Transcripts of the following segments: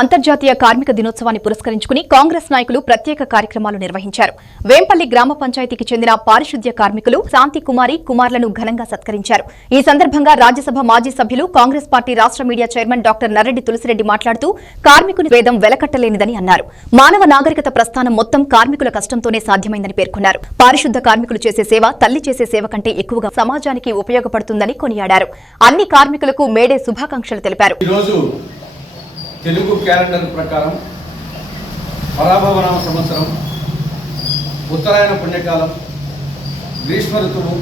అంతర్జాతీయ కార్మిక దినోత్సవాన్ని పురస్కరించుకుని కాంగ్రెస్ నాయకులు ప్రత్యేక కార్యక్రమాలు నిర్వహించారు. వేంపల్లి గ్రామ పంచాయతీకి చెందిన పారిశుద్ధ్య కార్మికులు శాంతి కుమార్లను ఘనంగా సత్కరించారు. ఈ సందర్భంగా రాజ్యసభ మాజీ సభ్యులు కాంగ్రెస్ పార్టీ రాష్ట్ర media chairman doctor Narreddy Tulasi Reddy మాట్లాడుతూ కార్మికుని వేదం వెలకట్టలేనిదని అన్నారు. మానవ నాగరికత ప్రస్థానం మొత్తం కార్మికుల కష్టంతోనే సాధ్యమైందని పేర్కొన్నారు. పారిశుద్ధ్య కార్మికులు చేసే సేవ తల్లి చేసే సేవ కంటే ఎక్కువగా సమాజానికి ఉపయోగపడుతుందని కొనియాడారు. అన్ని కార్మికులకు మేడే శుభాకాంక్షలు తెలిపారు. తెలుగు క్యాలెండర్ ప్రకారం పరాభవనామ సంవత్సరం, ఉత్తరాయణ పుణ్యకాలం, గ్రీష్మ ఋతువు,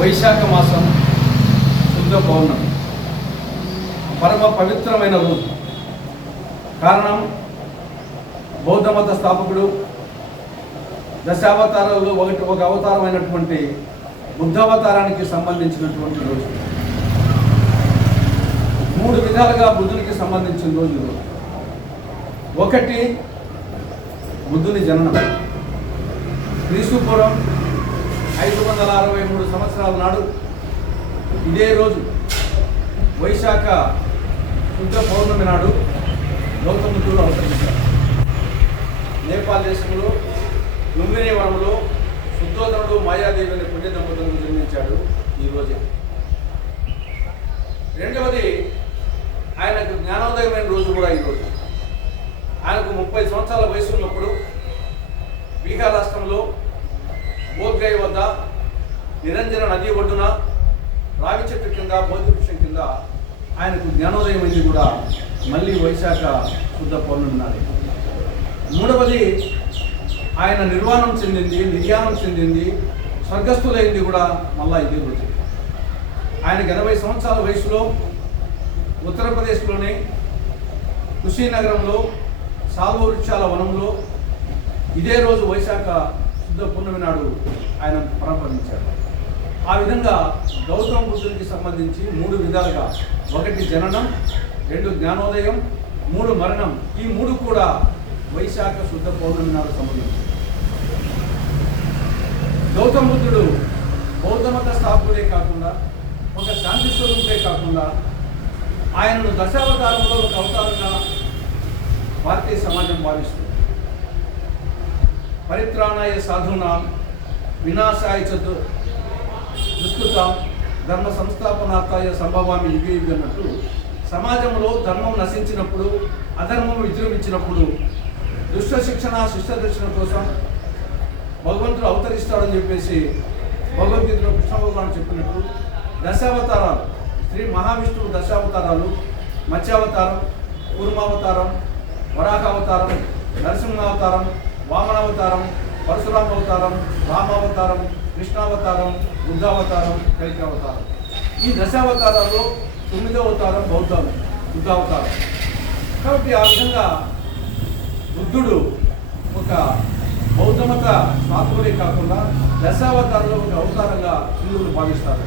వైశాఖ మాసం, శుద్ధ పౌర్ణమి పరమ పవిత్రమైన రోజు. కారణం, బౌద్ధ మత స్థాపకుడు దశావతారాల్లో ఒక అవతారమైనటువంటి బుద్ధావతారానికి సంబంధించినటువంటి రోజు. 3 విధాలుగా బుద్ధునికి సంబంధించిన రోజు. ఒకటి, బుద్ధుని జననం. క్రీస్తుపూర్వం 563 సంవత్సరాల నాడు ఇదే రోజు వైశాఖ శుద్ధ పౌర్ణమి నాడు గౌతమ బుద్ధుడు అవతరించారు. నేపాల్ దేశంలో లుంబిని వనంలో శుద్ధోదనుడు మాయాదేవి అనే పుణ్య దంపతులకు జన్మించాడు ఈ రోజే. రెండవది, ఆయనకు జ్ఞానోదయమైన రోజు కూడా ఈరోజు. ఆయనకు 30 సంవత్సరాల వయసు ఉన్నప్పుడు బీహార్ రాష్ట్రంలో బోధ్గయ వద్ద నిరంజన నది ఒడ్డున రావి చెట్టు కింద బోధి వృక్షం కింద ఆయనకు జ్ఞానోదయం అయింది కూడా మళ్ళీ వైశాఖ శుద్ధ పౌర్ణమి నాడే. మూడవది, ఆయన నిర్వాణం చెందింది, నిర్యాణం చెందింది, స్వర్గస్థులైంది కూడా మళ్ళా ఇదే రోజు. ఆయనకు 80 సంవత్సరాల వయసులో ఉత్తరప్రదేశ్లోని కుషీనగరంలో సాల్వ వృక్షాల వనంలో ఇదే రోజు వైశాఖ శుద్ధ పౌర్ణమి నాడు ఆయన పరమపదించారు. ఆ విధంగా గౌతమ బుద్ధునికి సంబంధించి 3 విధాలుగా, 1 జననం, 2 జ్ఞానోదయం, 3 మరణం, ఈ 3 కూడా వైశాఖ శుద్ధ పౌర్ణమి నాడు సంబంధించి. గౌతమ బుద్ధుడు బౌద్ధ మత స్థాపకుడే కాకుండా ఒక శాంతి స్వరూపుడే కాకుండా ఆయనను దశావతారంలో ఒక అవతారంగా భారతీయ సమాజం భావిస్తుంది. పరిత్రాణాయ సాధూనాం వినాశాయ దుష్కృతాం ధర్మ సంస్థాపనార్థాయ సంభవామి యుగే యుగే అన్నట్టు సమాజంలో ధర్మం నశించినప్పుడు, అధర్మం విజృంభించినప్పుడు దుష్ట శిక్షణ, శిష్ట దర్శన కోసం భగవంతుడు అవతరిస్తాడని చెప్పేసి భగవద్గీతలో కృష్ణ భగవాన్ చెప్పినట్టు దశావతారాలు, శ్రీ మహావిష్ణువు దశావతారాలు, మత్స్యావతారం, కూర్మావతారం, వరాహావతారం, నరసింహావతారం, వామనావతారం, పరశురామ అవతారం, రామావతారం, కృష్ణావతారం, బుద్ధావతారం, కలికావతారం. ఈ దశావతారాల్లో 9వ అవతారం బుద్ధావతారం. కాబట్టి ఆ విధంగా బుద్ధుడు ఒక బౌద్ధమత స్థాపకుడే కాకుండా దశావతారంలో ఒక అవతారంగా హిందువులు భావిస్తారు.